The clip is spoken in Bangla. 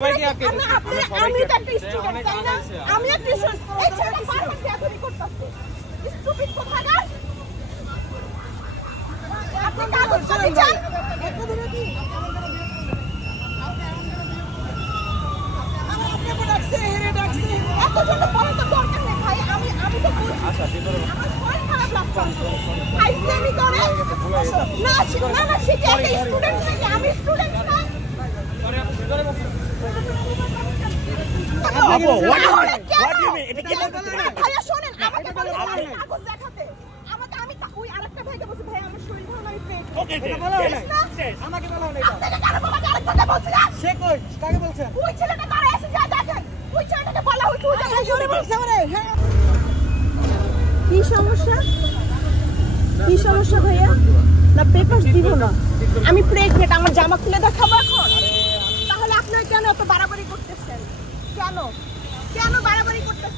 আমি তো একটা স্টুডেন্ট তাই না? আমি একটা স্টুডেন্ট। এই ছেলেটা বারবার ক্যাথলিক করতেছে। স্টুপিড কোথাকার। আপনি কাগজ কপি চান? আপনি ডাকছে হেরে ডাকছে। এত জন্য বলা তো দরকার নেই ভাই। আমি তো বলছি। আচ্ছা ভিতরে আমার ভয় খারাপ লাগছে। আইসেমি করে। না সে কি একটা স্টুডেন্ট নাকি? আমি স্টুডেন্ট না। কি সমস্যা ভাইয়া? না পেপারস দিব না। আমি প্রেগনেন্ট, আমার জামা খুলে দেখাবো এখন? তাহলে আপনারা কেন এত বাড়াবাড়ি করতেছেন? কেন বাড়াবাড়ি করতেছেন?